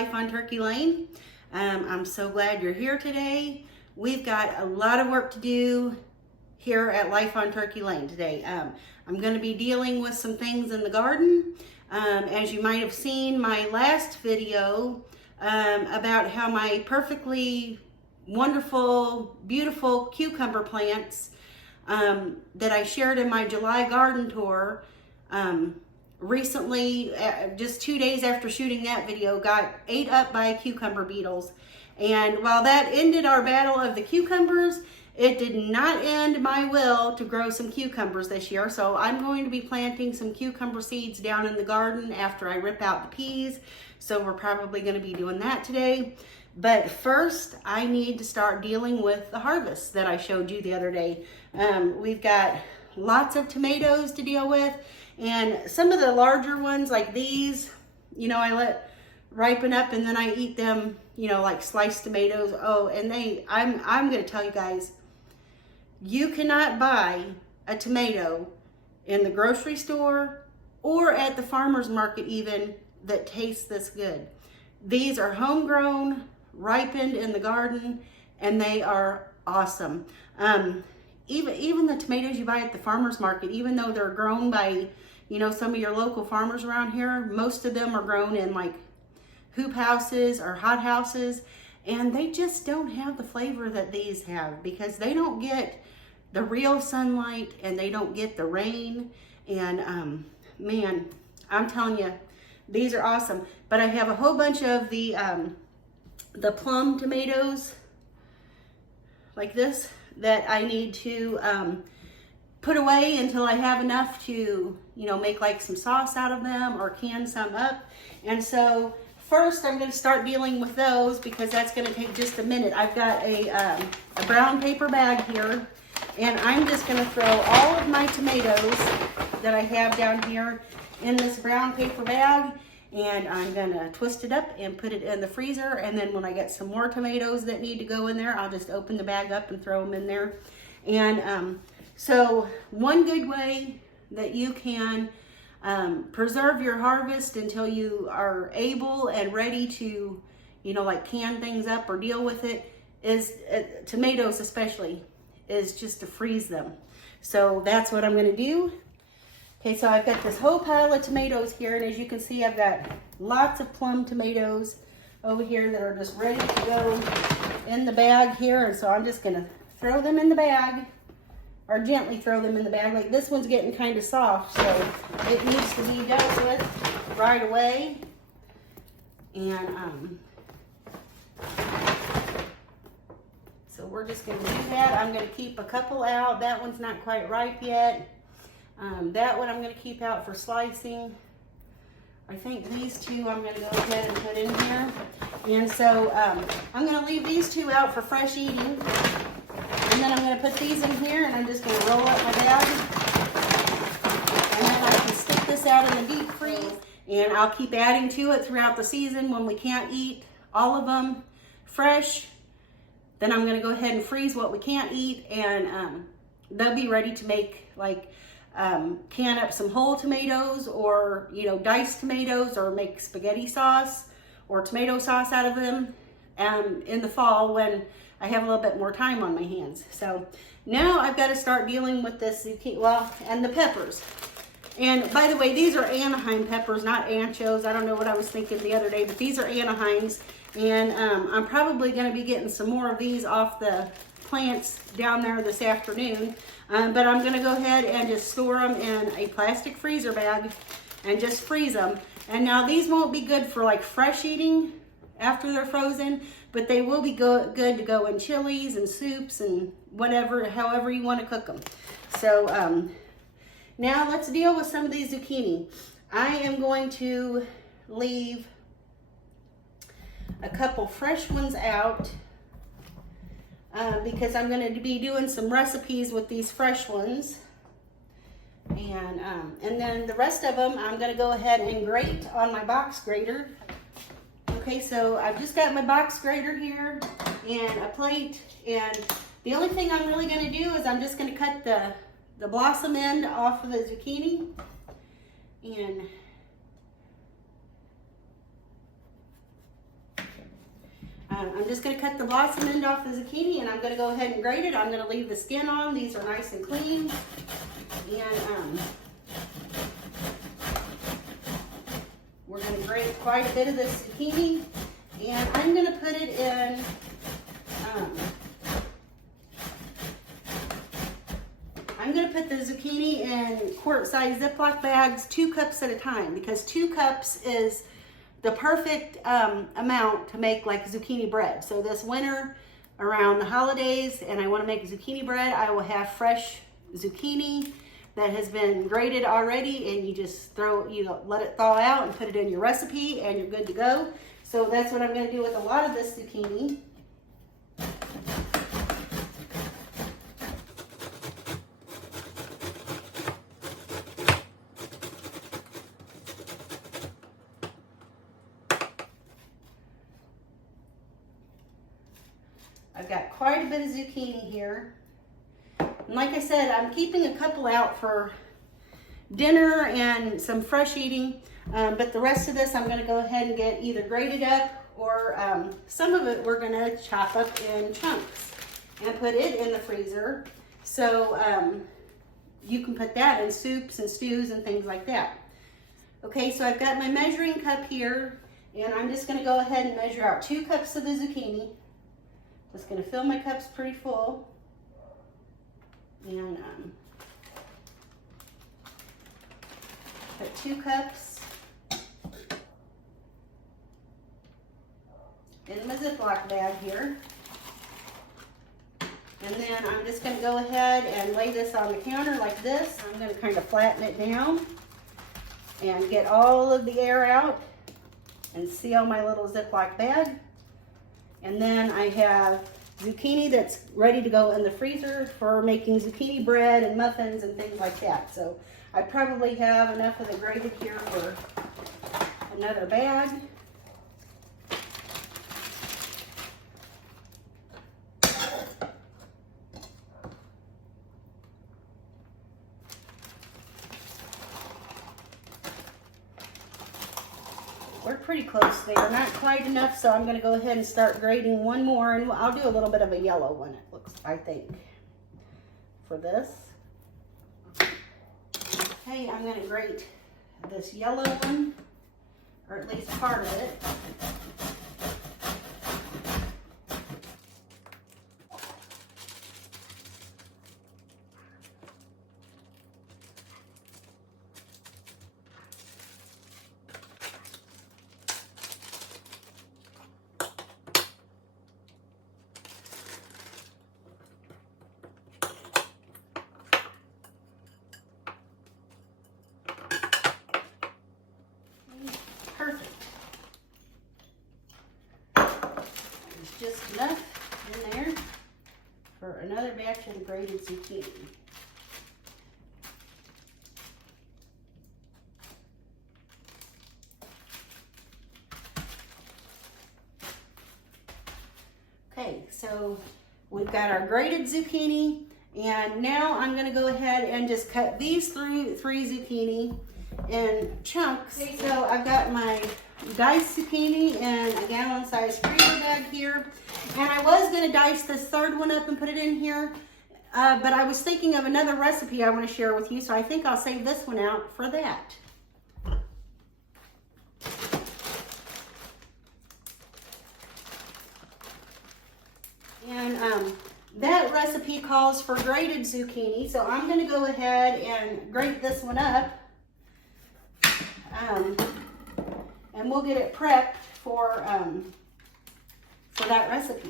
Life on Turkey Lane. I'm so glad you're here today. We've got a lot of work to do here at Life on Turkey Lane today. I'm going to be dealing with some things in the garden. As you might have seen my last video about how my perfectly wonderful, beautiful cucumber plants that I shared in my July garden tour recently, just 2 days after shooting that video, got ate up by cucumber beetles. And while that ended our battle of the cucumbers, it did not end my will to grow some cucumbers this year. So I'm going to be planting some cucumber seeds down in the garden after I rip out the peas. So we're probably going to be doing that today. But first, I need to start dealing with the harvest that I showed you the other day. We've got lots of tomatoes to deal with, and some of the larger ones like these, you know, I let ripen up and then I eat them, you know, like sliced tomatoes. Oh, and I'm going to tell you guys, you cannot buy a tomato in the grocery store or at the farmer's market even that tastes this good. These are homegrown, ripened in the garden, and they are awesome. Even the tomatoes you buy at the farmer's market, even though they're grown by, you know, some of your local farmers around here, most of them are grown in like hoop houses or hot houses, and they just don't have the flavor that these have because they don't get the real sunlight and they don't get the rain. And man, I'm telling you, these are awesome. But I have a whole bunch of the plum tomatoes like this that I need to put away until I have enough to, you know, make like some sauce out of them or can some up. And so first I'm going to start dealing with those because that's going to take just a minute. I've got a brown paper bag here, and I'm just going to throw all of my tomatoes that I have down here in this brown paper bag, and I'm going to twist it up and put it in the freezer. And then when I get some more tomatoes that need to go in there, I'll just open the bag up and throw them in there. And so one good way that you can preserve your harvest until you are able and ready to, you know, like can things up or deal with it is, tomatoes especially, is just to freeze them. So that's what I'm going to do. Okay, so I've got this whole pile of tomatoes here, and as you can see, I've got lots of plum tomatoes over here that are just ready to go in the bag here. And so I'm just going to throw them in the bag, or gently throw them in the bag. Like this one's getting kind of soft, so it needs to be dealt with right away. And so we're just going to do that. I'm going to keep a couple out. That one's not quite ripe yet. That one I'm going to keep out for slicing. I think these two I'm going to go ahead and put in here. And so I'm going to leave these two out for fresh eating. And then I'm going to put these in here, and I'm just going to roll up my bag. And then I can stick this out in the deep freeze. And I'll keep adding to it throughout the season when we can't eat all of them fresh. Then I'm going to go ahead and freeze what we can't eat, and they'll be ready to make like can up some whole tomatoes, or, you know, diced tomatoes, or make spaghetti sauce or tomato sauce out of them in the fall when I have a little bit more time on my hands. So now I've got to start dealing with this zucchini, well, and the peppers. And by the way, these are Anaheim peppers, not anchos. I don't know what I was thinking the other day, but these are Anaheims. And I'm probably going to be getting some more of these off the plants down there this afternoon. But I'm going to go ahead and just store them in a plastic freezer bag and just freeze them. And now these won't be good for like fresh eating after they're frozen, but they will be good to go in chilies and soups and whatever, however you want to cook them. So now let's deal with some of these zucchini. I am going to leave a couple fresh ones out because I'm going to be doing some recipes with these fresh ones. And then the rest of them I'm going to go ahead and grate on my box grater. Okay, so I've just got my box grater here and a plate, and the only thing I'm really going to do is I'm just going to cut the blossom end off of the zucchini, and I'm just going to cut the blossom end off the zucchini, and I'm going to go ahead and grate it. I'm going to leave the skin on. These are nice and clean. And we're going to grate quite a bit of this zucchini, and I'm going to put it in I'm going to put the zucchini in quart-sized Ziploc bags, 2 cups at a time, because 2 cups is the perfect amount to make like zucchini bread. So this winter, around the holidays, and I want to make zucchini bread, I will have fresh zucchini that has been grated already, and you just let it thaw out and put it in your recipe, and you're good to go. So that's what I'm going to do with a lot of this zucchini. I've got quite a bit of zucchini here. And like I said, I'm keeping a couple out for dinner and some fresh eating. But the rest of this I'm going to go ahead and get either grated up, or some of it we're going to chop up in chunks and put it in the freezer. So you can put that in soups and stews and things like that. Okay, so I've got my measuring cup here, and I'm just going to go ahead and measure out 2 cups of the zucchini. Just going to fill my cups pretty full, and put 2 cups in my Ziploc bag here. And then I'm just going to go ahead and lay this on the counter like this. I'm going to kind of flatten it down and get all of the air out and seal my little Ziploc bag. And then I have zucchini that's ready to go in the freezer for making zucchini bread and muffins and things like that. So I probably have enough of the grated here for another bag. We're pretty close there, not quite enough, so I'm going to go ahead and start grating one more, and I'll do a little bit of a yellow one, it looks, I think, for this. Okay, I'm going to grate this yellow one, or at least part of it. Perfect. There's just enough in there for another batch of the grated zucchini. Okay, so we've got our grated zucchini, and now I'm going to go ahead and just cut these three zucchini in chunks. Okay, so I've got my diced zucchini in a gallon-sized freezer bag here, and I was going to dice this third one up and put it in here, but I was thinking of another recipe I want to share with you, so I think I'll save this one out for that. And that recipe calls for grated zucchini, so I'm going to go ahead and grate this one up. And we'll get it prepped for that recipe.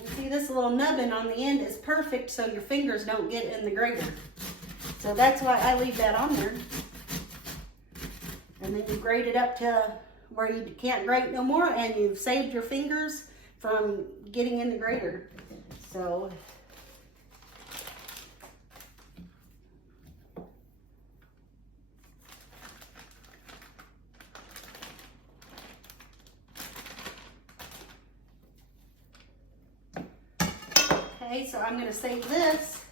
You see this little nubbin on the end is perfect so your fingers don't get in the grater. So that's why I leave that on there. And then you grate it up to where you can't grate no more, and you've saved your fingers from getting in the grater. So Okay, so I'm gonna save this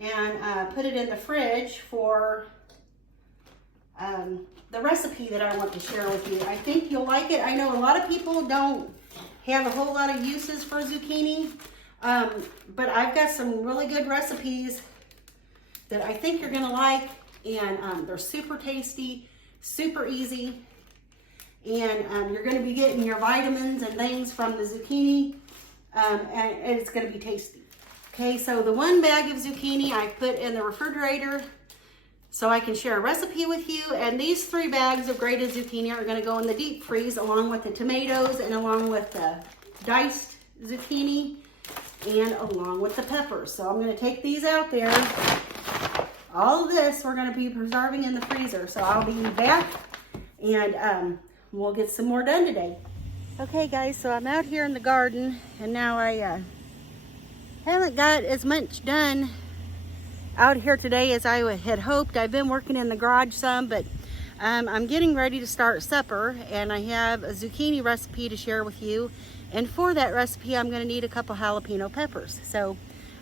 and put it in the fridge for the recipe that I want to share with you. I think you'll like it. I know a lot of people don't have a whole lot of uses for zucchini, but I've got some really good recipes that I think you're gonna like, and they're super tasty, super easy, and you're gonna be getting your vitamins and things from the zucchini, and it's gonna be tasty. Okay, so the 1 bag of zucchini I put in the refrigerator so I can share a recipe with you, and these 3 bags of grated zucchini are gonna go in the deep freeze along with the tomatoes and along with the diced zucchini and along with the peppers. So I'm gonna take these out there. All of this we're gonna be preserving in the freezer. So I'll be back and we'll get some more done today. Okay guys, so I'm out here in the garden, and now I haven't got as much done out here today as I had hoped. I've been working in the garage some, but I'm getting ready to start supper, and I have a zucchini recipe to share with you. And for that recipe, I'm gonna need a couple jalapeno peppers. So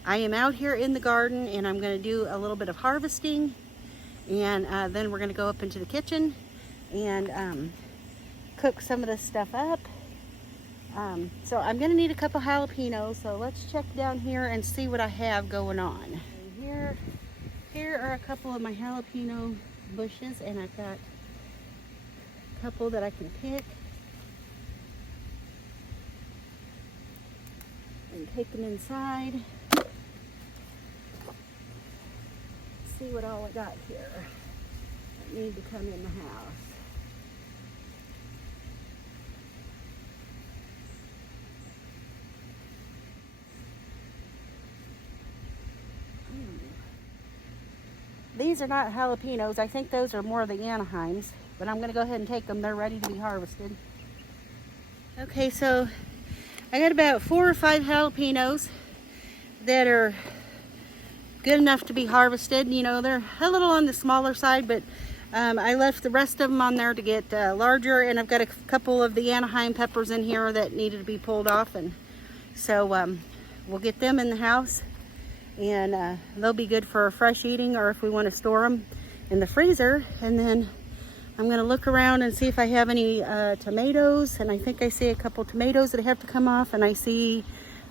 I am out here in the garden, and I'm gonna do a little bit of harvesting, and then we're gonna go up into the kitchen and cook some of this stuff up. So I'm gonna need a couple jalapenos, so let's check down here and see what I have going on. Here are a couple of my jalapeno bushes, and I've got a couple that I can pick and take them inside. See what all I got here that need to come in the house. These are not jalapenos. I think those are more of the Anaheims, but I'm gonna go ahead and take them. They're ready to be harvested. Okay, so I got about 4 or 5 jalapenos that are good enough to be harvested. You know, they're a little on the smaller side, but I left the rest of them on there to get larger, and I've got a couple of the Anaheim peppers in here that needed to be pulled off, and so we'll get them in the house. And they'll be good for fresh eating, or if we want to store them in the freezer. And then I'm going to look around and see if I have any tomatoes, and I think I see a couple tomatoes that have to come off, and I see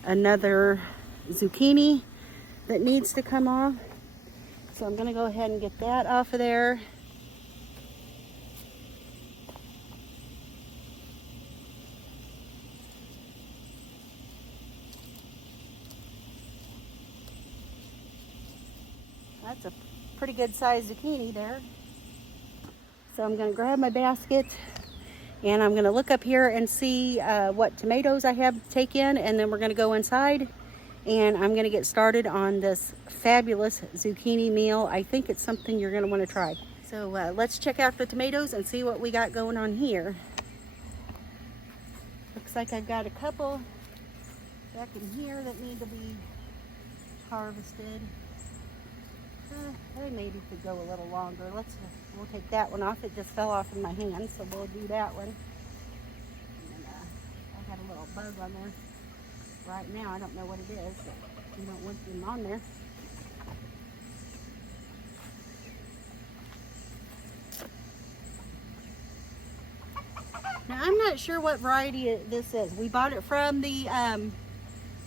another zucchini that needs to come off. So I'm going to go ahead and get that off of there. That's a pretty good sized zucchini there. So I'm going to grab my basket, and I'm going to look up here and see what tomatoes I have to take in, and then we're going to go inside, and I'm going to get started on this fabulous zucchini meal. I think it's something you're going to want to try. So let's check out the tomatoes and see what we got going on here. Looks like I've got a couple back in here that need to be harvested. They maybe could go a little longer. We'll take that one off. It just fell off in my hand, so we'll do that one. And I had a little bug on there right now. I don't know what it is, but you don't want them on there. Now I'm not sure what variety this is. We bought it from the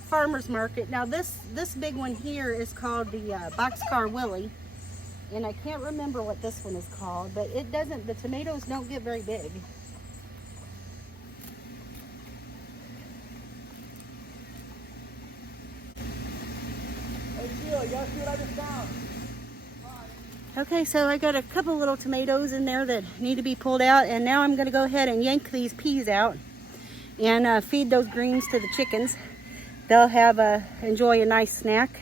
farmer's market. Now this big one here is called the Boxcar Willie, and I can't remember what this one is called, but the tomatoes don't get very big. Hey Sheila, y'all see what I just found? Okay, so I got a couple little tomatoes in there that need to be pulled out, and now I'm going to go ahead and yank these peas out and feed those greens to the chickens. They'll enjoy a nice snack.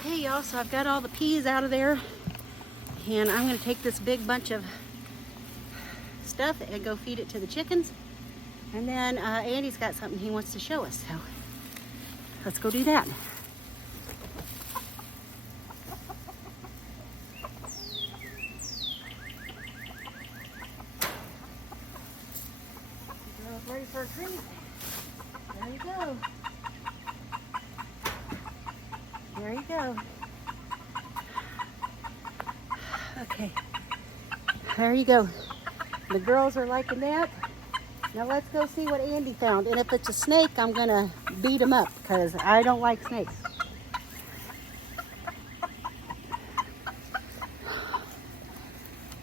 Okay, y'all, so I've got all the peas out of there, and I'm gonna take this big bunch of stuff and go feed it to the chickens. And then Andy's got something he wants to show us, so let's go do that. Girl's ready for a treat. There you go. There you go. Okay, there you go. The girls are liking that. Now let's go see what Andy found. And if it's a snake, I'm gonna beat him up because I don't like snakes.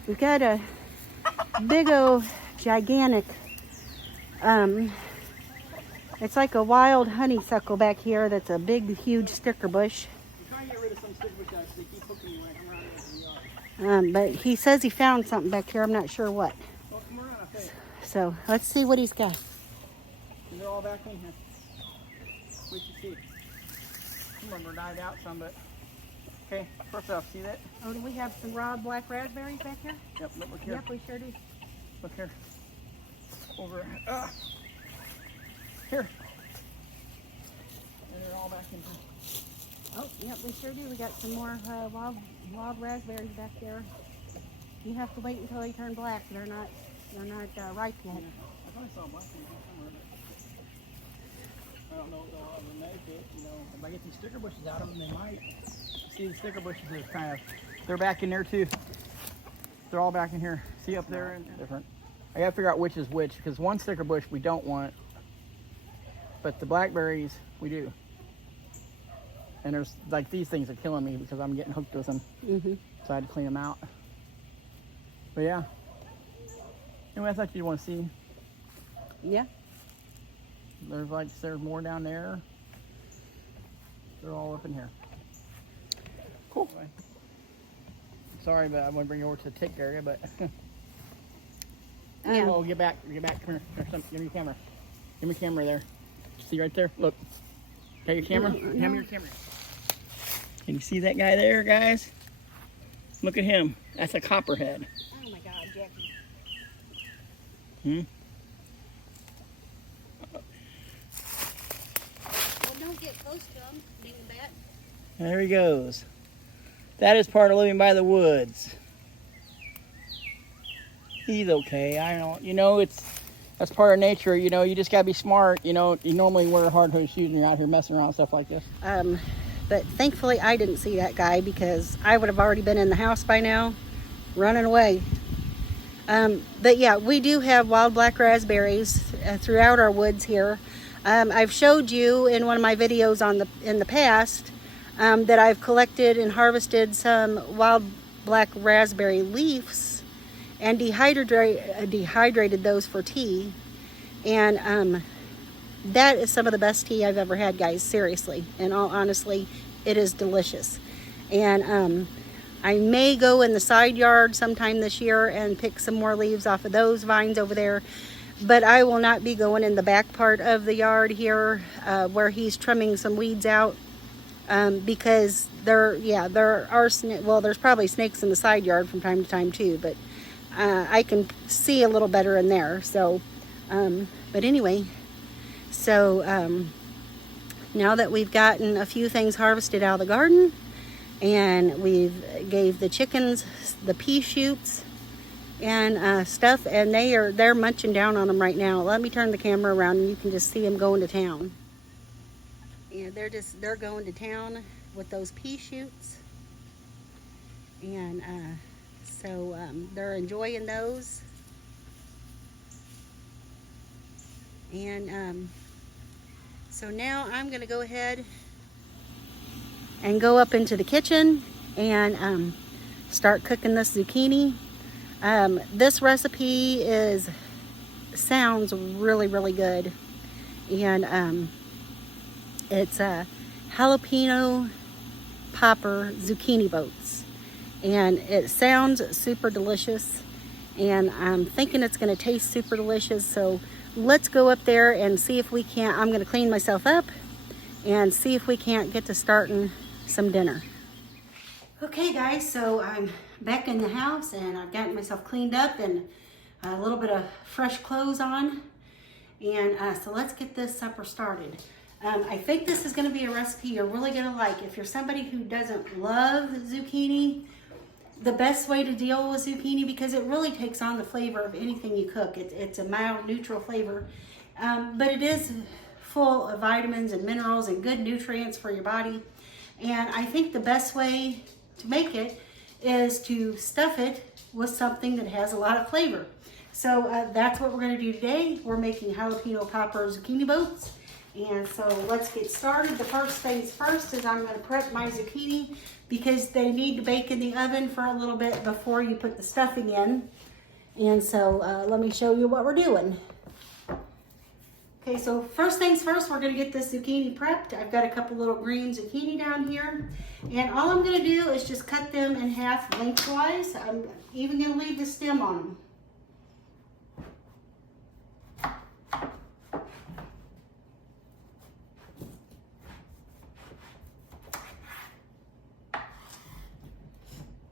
We've got a big old gigantic, it's like a wild honeysuckle back here that's a big, huge sticker bush. I'm trying to get rid of some stick bush guys. They keep hooking me when I come around here in the yard. But he says he found something back here. I'm not sure what. Well, come around, I think. So let's see what he's got. And they're all back in here. We can see. Some of them are died out some, but okay. First off, see that? Oh, do we have some raw black raspberries back here? Yep. Look here. Yep, we sure do. Look here. Over. Here. And they're all back in here. Oh, yep, we sure do. We got some more wild raspberries back there. You have to wait until they turn black. They're not ripe yet. Yeah. I thought I saw a black one somewhere, but I don't know if they'll ever make it. You know, if I get these sticker bushes out of them, they might. See, the sticker bushes are kind of, they're back in there too. They're all back in here. See up there and different. I gotta figure out which is which, because one sticker bush we don't want, but the blackberries we do. And there's like these things are killing me because I'm getting hooked with them. So I had to clean them out. But yeah. Anyway, I thought you'd want to see. Yeah. There's more down there. They're all up in here. Cool. Sorry, but I'm gonna bring you over to the tick area, but. Oh, get back, come here. Give me your camera. Give me your camera there. See right there? Look. Got your camera? Hand me your camera. Can you see that guy there, guys? Look at him. That's a copperhead. Oh my God, Jackie. Well, don't get close to him, dingbat. There he goes. That is part of living by the woods. He's okay. I don't. You know, that's part of nature. You know, you just gotta be smart. You know, you normally wear hard shoes when you're out here messing around and stuff like this. But thankfully I didn't see that guy because I would have already been in the house by now, running away. But yeah, we do have wild black raspberries throughout our woods here. I've showed you in one of my videos in the past that I've collected and harvested some wild black raspberry leaves and dehydrated those for tea. And that is some of the best tea I've ever had, guys, seriously. In all honesty, it is delicious. And I may go in the side yard sometime this year and pick some more leaves off of those vines over there. But I will not be going in the back part of the yard here where he's trimming some weeds out. Because there are there's probably snakes in the side yard from time to time too, but I can see a little better in there. So, but anyway, so now that we've gotten a few things harvested out of the garden, and we've gave the chickens the pea shoots and stuff, and they're munching down on them right now. Let me turn the camera around and you can just see them going to town. Yeah, they're going to town with those pea shoots, and so they're enjoying those. And so now I'm gonna go ahead and go up into the kitchen and start cooking this zucchini. This recipe sounds really, really good, and it's jalapeno popper zucchini boats, and it sounds super delicious, and I'm thinking it's going to taste super delicious. So let's go up there and see if we can't. I'm going to clean myself up and see if we can't get to starting some dinner. Okay guys, so I'm back in the house and I've gotten myself cleaned up and a little bit of fresh clothes on. And so let's get this supper started. I think this is gonna be a recipe you're really gonna like. If you're somebody who doesn't love zucchini, the best way to deal with zucchini, because it really takes on the flavor of anything you cook. It's a mild, neutral flavor, but it is full of vitamins and minerals and good nutrients for your body. And I think the best way to make it is to stuff it with something that has a lot of flavor. So that's what we're gonna do today. We're making jalapeno popper zucchini boats. And so let's get started. The first things first is I'm gonna prep my zucchini because they need to bake in the oven for a little bit before you put the stuffing in. And so let me show you what we're doing. Okay, so first things first, we're gonna get this zucchini prepped. I've got a couple little green zucchini down here. And all I'm gonna do is just cut them in half lengthwise. I'm even gonna leave the stem on them.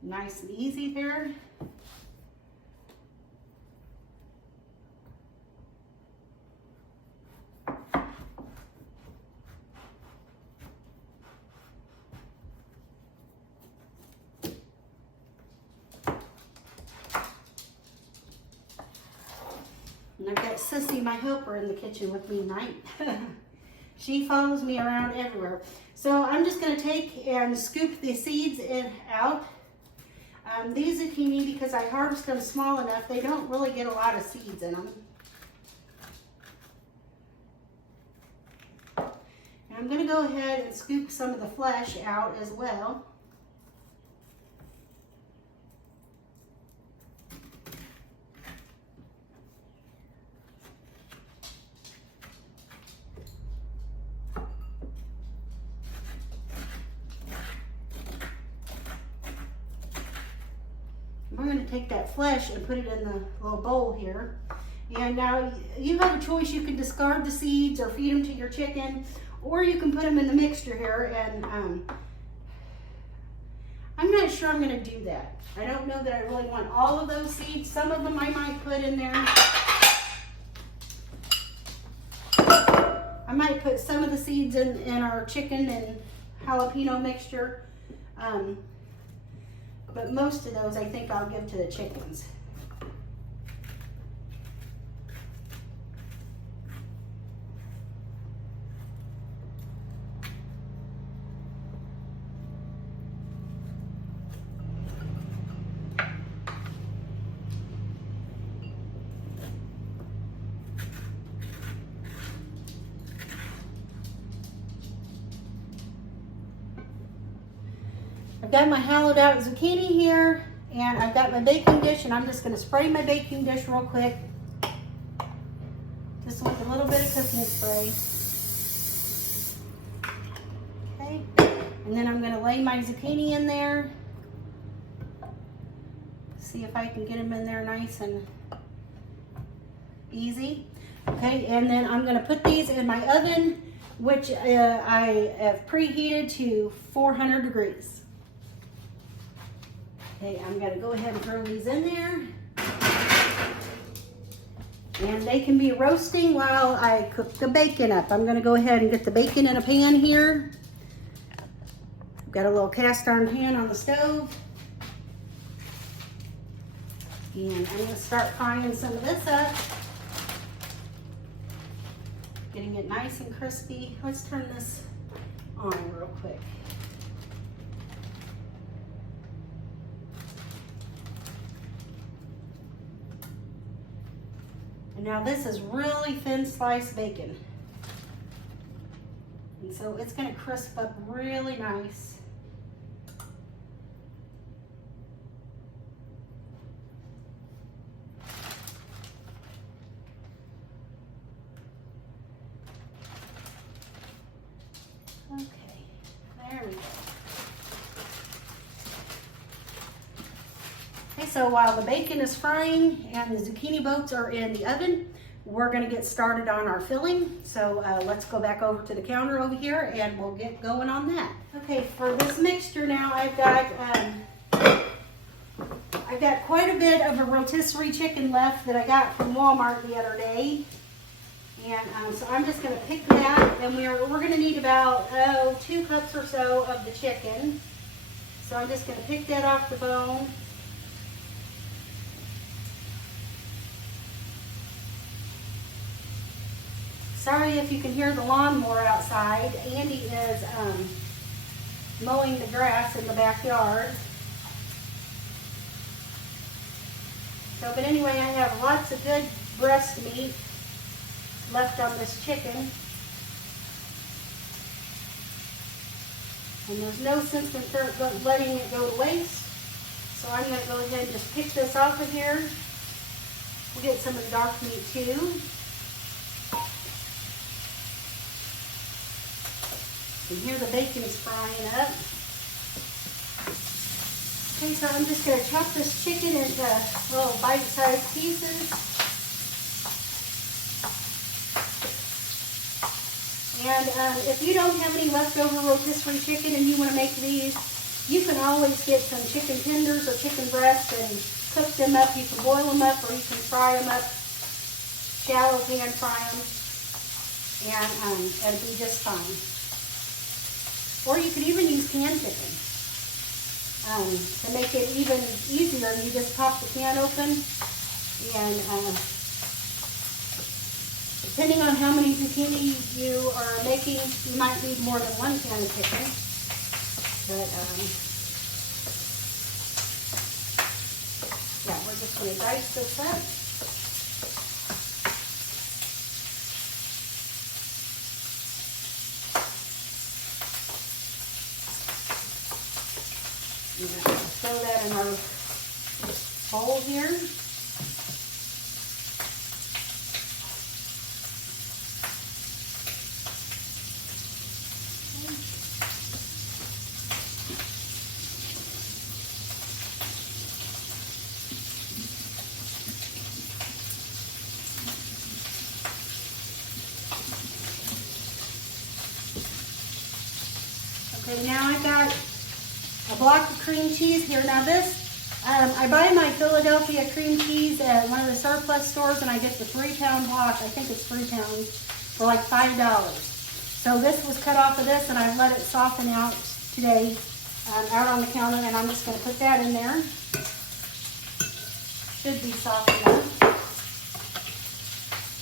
Nice and easy there. And I've got Sissy, my helper, in the kitchen with me tonight. She follows me around everywhere. So I'm just going to take and scoop the seeds out. These zucchini, because I harvest them small enough, they don't really get a lot of seeds in them. And I'm going to go ahead and scoop some of the flesh out as well. We're going to take that flesh and put it in the little bowl here. And now you have a choice. You can discard the seeds or feed them to your chicken, or you can put them in the mixture here. And I'm not sure I'm going to do that. I don't know that I really want all of those seeds. Some of them I might put in there. I might put some of the seeds in our chicken and jalapeno mixture. But most of those I think I'll give to the chickens. I've got my hollowed out zucchini here, and I've got my baking dish, and I'm just going to spray my baking dish real quick, just with a little bit of cooking spray. Okay, and then I'm going to lay my zucchini in there. See if I can get them in there nice and easy. Okay, and then I'm going to put these in my oven, which I have preheated to 400 degrees. Okay, I'm going to go ahead and throw these in there. And they can be roasting while I cook the bacon up. I'm going to go ahead and get the bacon in a pan here. I've got a little cast iron pan on the stove. And I'm going to start frying some of this up. Getting it nice and crispy. Let's turn this on real quick. And now this is really thin sliced bacon. And so it's going to crisp up really nice. Okay, there we go. Okay, so while the bacon is frying and the zucchini boats are in the oven, we're gonna get started on our filling. So let's go back over to the counter over here and we'll get going on that. Okay, for this mixture now, I've got quite a bit of a rotisserie chicken left that I got from Walmart the other day. And so I'm just gonna pick that, and we're gonna need about 2 cups or so of the chicken. So I'm just gonna pick that off the bone. Sorry if you can hear the lawnmower outside. Andy is mowing the grass in the backyard. So, but anyway, I have lots of good breast meat left on this chicken. And there's no sense in letting it go to waste. So I'm going to go ahead and just pick this off of here. We'll get some of the dark meat too. You can hear the bacon's frying up. Okay, so I'm just going to chop this chicken into little bite-sized pieces. And if you don't have any leftover rotisserie chicken and you want to make these, you can always get some chicken tenders or chicken breasts and cook them up. You can boil them up or you can fry them up, shallow pan fry them, and it'll be just fine. Or you could even use canned chicken. To make it even easier, you just pop the can open, and depending on how many zucchini you are making, you might need more than 1 can of chicken. But yeah, we're just going to dice this up. We're going to throw that in our bowl here. Okay, now I've got a block of cream cheese here. Now this, I buy my Philadelphia cream cheese at one of the surplus stores, and I get the 3-pound block. I think it's 3 pounds for like $5. So this was cut off of this, and I've let it soften out today out on the counter, and I'm just going to put that in there. Should be soft enough.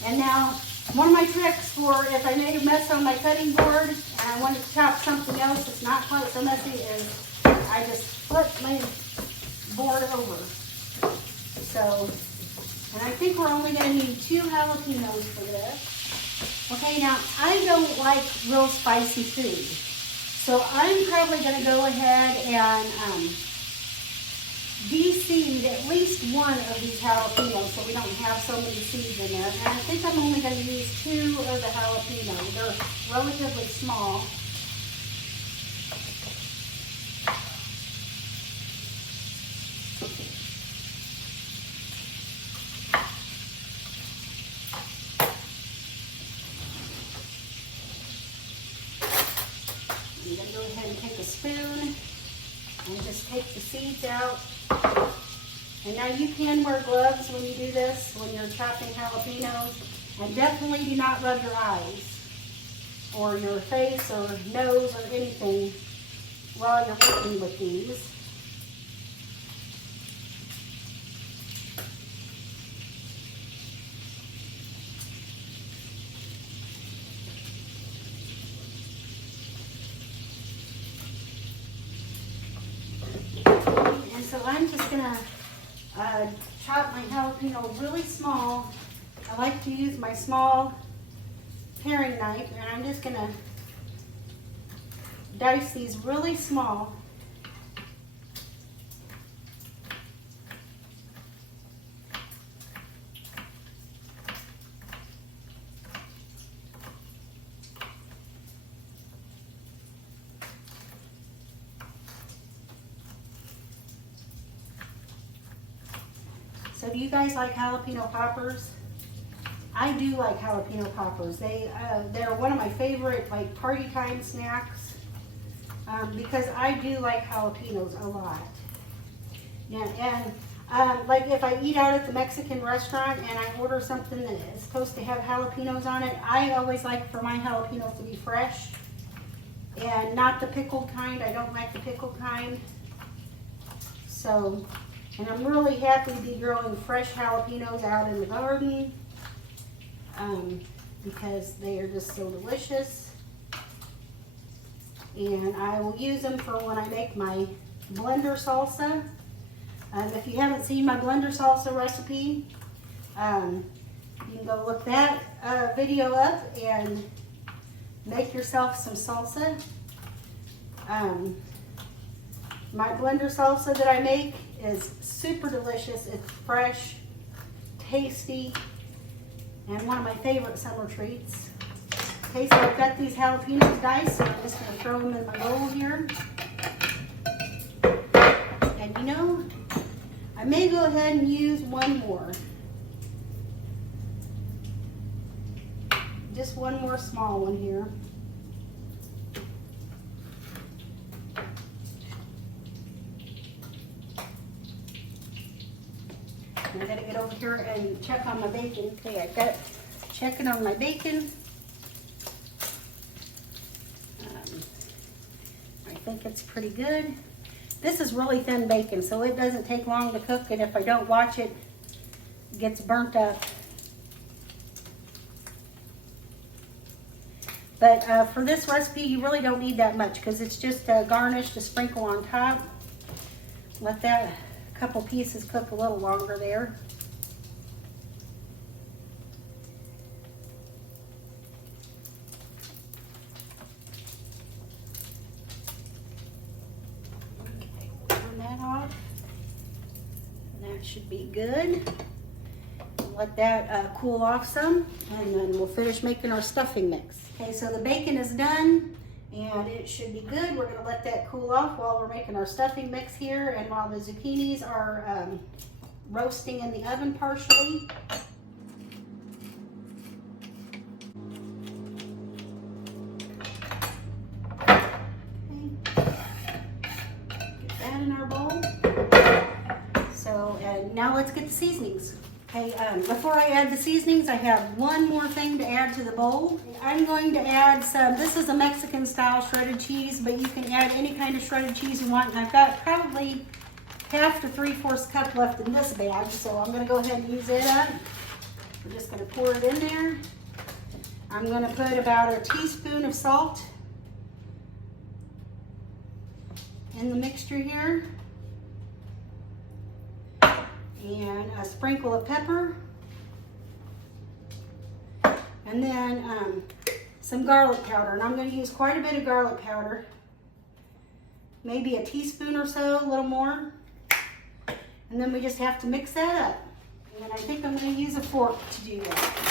And now, one of my tricks for if I made a mess on my cutting board and I wanted to chop something else that's not quite so messy is I just flip my board over. So, and I think we're only going to need 2 jalapenos for this. Okay, now I don't like real spicy food. So I'm probably going to go ahead and de-seed at least 1 of these jalapenos so we don't have so many seeds in there. And I think I'm only going to use 2 of the jalapenos. They're relatively small. I'm going to go ahead and take a spoon and just take the seeds out. And now you can wear gloves when you do this, when you're chopping jalapenos. And definitely do not rub your eyes or your face or nose or anything while you're working with these. So I'm just going to chop my jalapeno really small. I like to use my small paring knife, and I'm just going to dice these really small. So do you guys like jalapeno poppers? I do like jalapeno poppers. They're one of my favorite like party time snacks because I do like jalapenos a lot. Yeah, and like if I eat out at the Mexican restaurant and I order something that is supposed to have jalapenos on it, I always like for my jalapenos to be fresh and not the pickled kind. I don't like the pickled kind. So, and I'm really happy to be growing fresh jalapenos out in the garden because they are just so delicious. And I will use them for when I make my blender salsa. If you haven't seen my blender salsa recipe, you can go look that video up and make yourself some salsa. My blender salsa that I make is super delicious. It's fresh, tasty, and one of my favorite summer treats. Okay, so I've got these jalapenos diced, so I'm just going to throw them in my bowl here. And you know, I may go ahead and use one more. Just one more small one here. And I gotta get over here and check on my bacon. Okay, I've got checking on my bacon. I think it's pretty good. This is really thin bacon, so it doesn't take long to cook, and if I don't watch it, it gets burnt up. But for this recipe, you really don't need that much because it's just a garnish to sprinkle on top. Let that couple pieces cook a little longer there. Okay, turn that off. And that should be good. Let that cool off some, and then we'll finish making our stuffing mix. Okay, so the bacon is done, and it should be good. We're gonna let that cool off while we're making our stuffing mix here, and while the zucchinis are roasting in the oven partially. Okay. Get that in our bowl. So, and now let's get the seasonings. Okay, before I add the seasonings, I have one more thing to add to the bowl. I'm going to add some, this is a Mexican style shredded cheese, but you can add any kind of shredded cheese you want. And I've got probably half to 3/4 cup left in this bag, so I'm gonna go ahead and use it up. We're just gonna pour it in there. I'm gonna put about a teaspoon of salt in the mixture here. And a sprinkle of pepper, and then some garlic powder. And I'm going to use quite a bit of garlic powder, maybe a teaspoon or so, a little more. And then we just have to mix that up. And I think I'm going to use a fork to do that.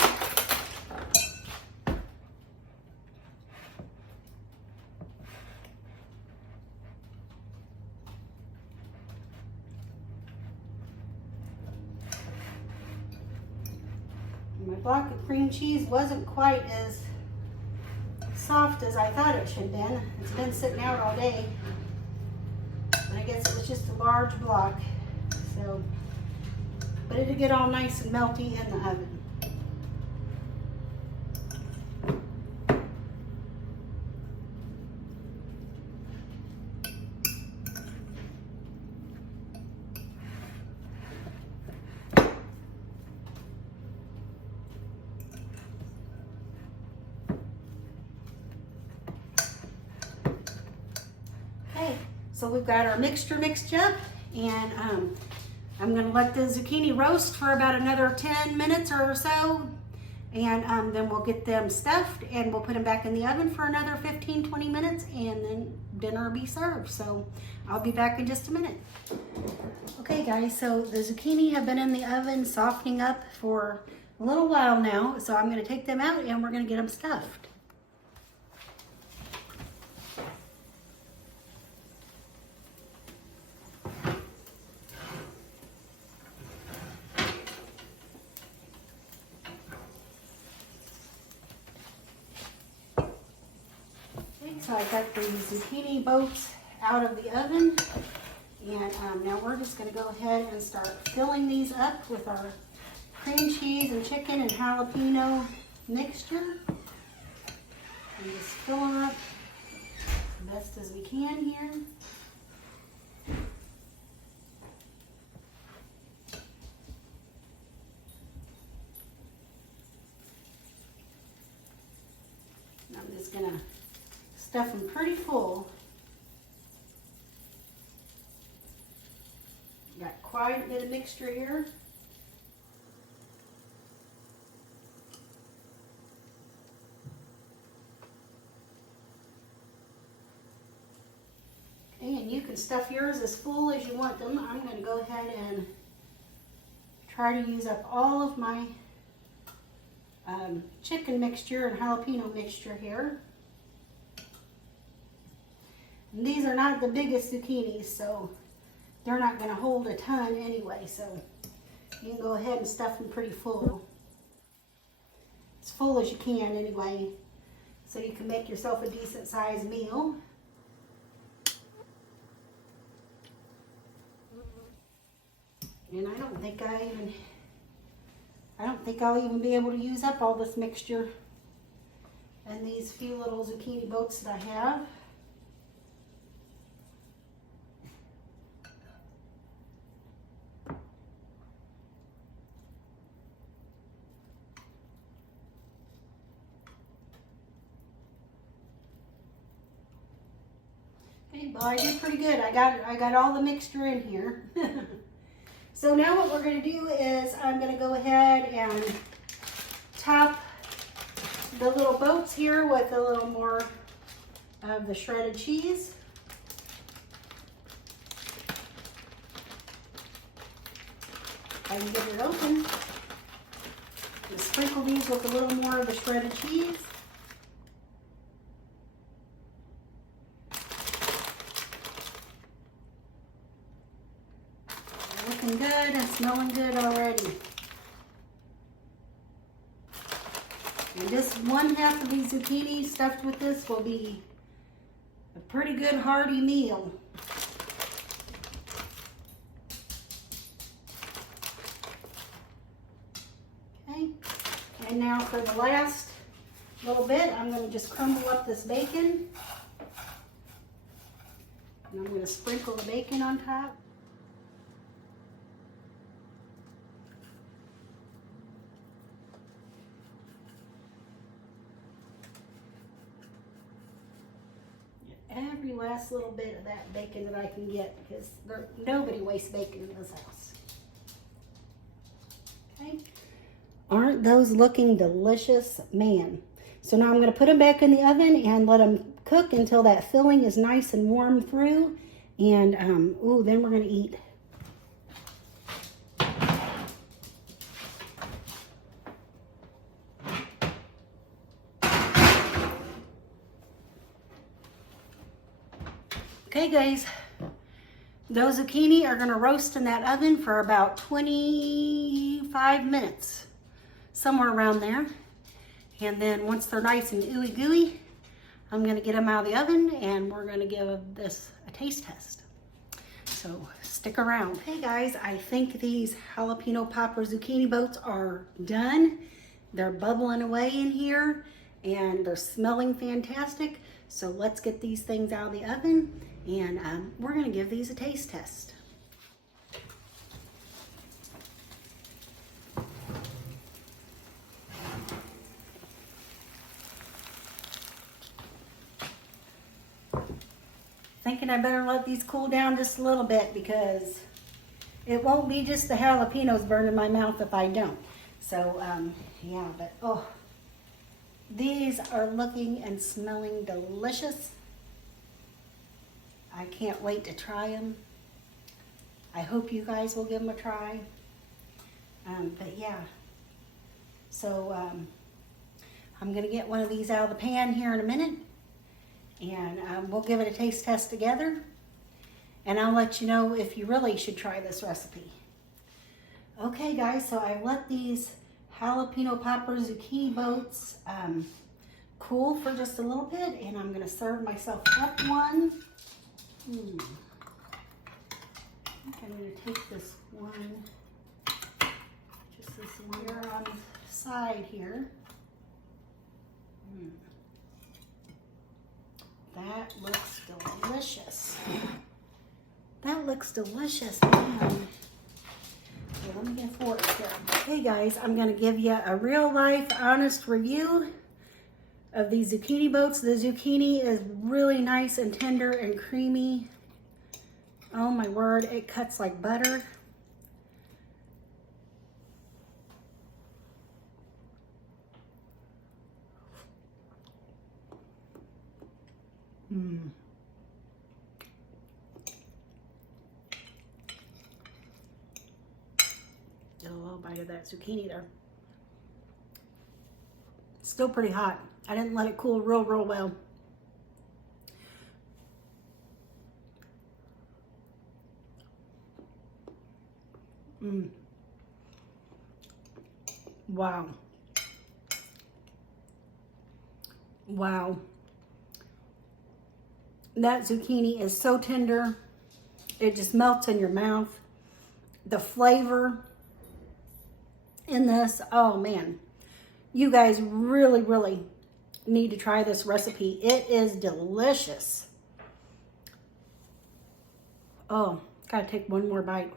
My block of cream cheese wasn't quite as soft as I thought it should have been. It's been sitting out all day. But I guess it was just a large block. So, but it'll get all nice and melty in the oven. So we've got our mixture mixed up, and I'm going to let the zucchini roast for about another 10 minutes or so, and then we'll get them stuffed and we'll put them back in the oven for another 15-20 minutes, and then dinner will be served. So I'll be back in just a minute. Okay guys, so the zucchini have been in the oven softening up for a little while now, so I'm going to take them out and we're going to get them stuffed. So I got the zucchini boats out of the oven, and now we're just going to go ahead and start filling these up with our cream cheese and chicken and jalapeno mixture. And just fill them up the best as we can here. And I'm just going to stuff them pretty full. Got quite a bit of mixture here. And you can stuff yours as full as you want them. I'm going to go ahead and try to use up all of my chicken mixture and jalapeno mixture here. And these are not the biggest zucchinis, so they're not going to hold a ton anyway, so you can go ahead and stuff them pretty full. As full as you can anyway, so you can make yourself a decent sized meal. And I don't think I'll even be able to use up all this mixture and these few little zucchini boats that I have. Okay, well, I did pretty good. I got all the mixture in here. So now what we're going to do is I'm going to go ahead and top the little boats here with a little more of the shredded cheese. I can get it open. Just sprinkle these with a little more of the shredded cheese. Looking good and smelling good already. And just 1/2 of these zucchini stuffed with this will be a pretty good hearty meal. Okay, and now for the last little bit, I'm going to just crumble up this bacon. And I'm going to sprinkle the bacon on top. Every last little bit of that bacon that I can get, because nobody wastes bacon in this house. Okay, aren't those looking delicious? Man. So now I'm going to put them back in the oven and let them cook until that filling is nice and warm through. And then we're going to eat. Okay guys, those zucchini are gonna roast in that oven for about 25 minutes, somewhere around there. And then once they're nice and ooey gooey, I'm gonna get them out of the oven and we're gonna give this a taste test. So stick around. Hey guys, I think these jalapeno popper zucchini boats are done. They're bubbling away in here and they're smelling fantastic. So let's get these things out of the oven and we're going to give these a taste test. Thinking I better let these cool down just a little bit because it won't be just the jalapenos burning my mouth if I don't. So yeah, but oh, these are looking and smelling delicious. I can't wait to try them. I hope you guys will give them a try. But yeah, so I'm gonna get one of these out of the pan here in a minute and we'll give it a taste test together and I'll let you know if you really should try this recipe. Okay guys, so I let these jalapeno popper zucchini boats cool for just a little bit, and I'm gonna serve myself up one. I think I'm gonna take this one, just this layer on the side here. That looks delicious. That looks delicious, man. Okay, let me get a fork here. Okay guys, I'm gonna give you a real life, honest review of these zucchini boats. The zucchini is really nice and tender and creamy. Oh my word, it cuts like butter. Get a little bite of that zucchini there. Still pretty hot. I didn't let it cool real well. Wow. Wow. That zucchini is so tender. It just melts in your mouth. The flavor in this, oh man. You guys really need to try this recipe. It is delicious. Oh, gotta take one more bite.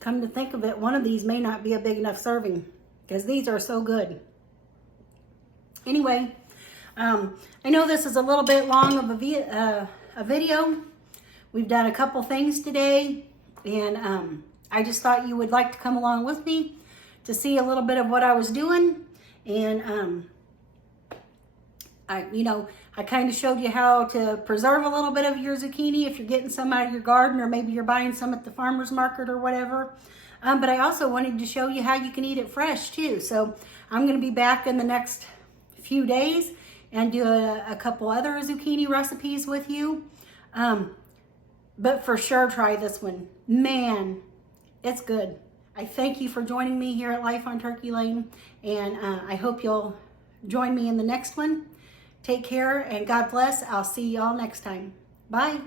Come to think of it, one of these may not be a big enough serving because these are so good. Anyway, I know this is a little bit long of a video. We've done a couple things today, and I just thought you would like to come along with me to see a little bit of what I was doing. And I kind of showed you how to preserve a little bit of your zucchini if you're getting some out of your garden, or maybe you're buying some at the farmer's market or whatever. But I also wanted to show you how you can eat it fresh too. So I'm going to be back in the next few days and do a couple other zucchini recipes with you. But for sure, try this one. Man, it's good. I thank you for joining me here at Life on Turkey Lane, and I hope you'll join me in the next one. Take care and God bless. I'll see y'all next time. Bye.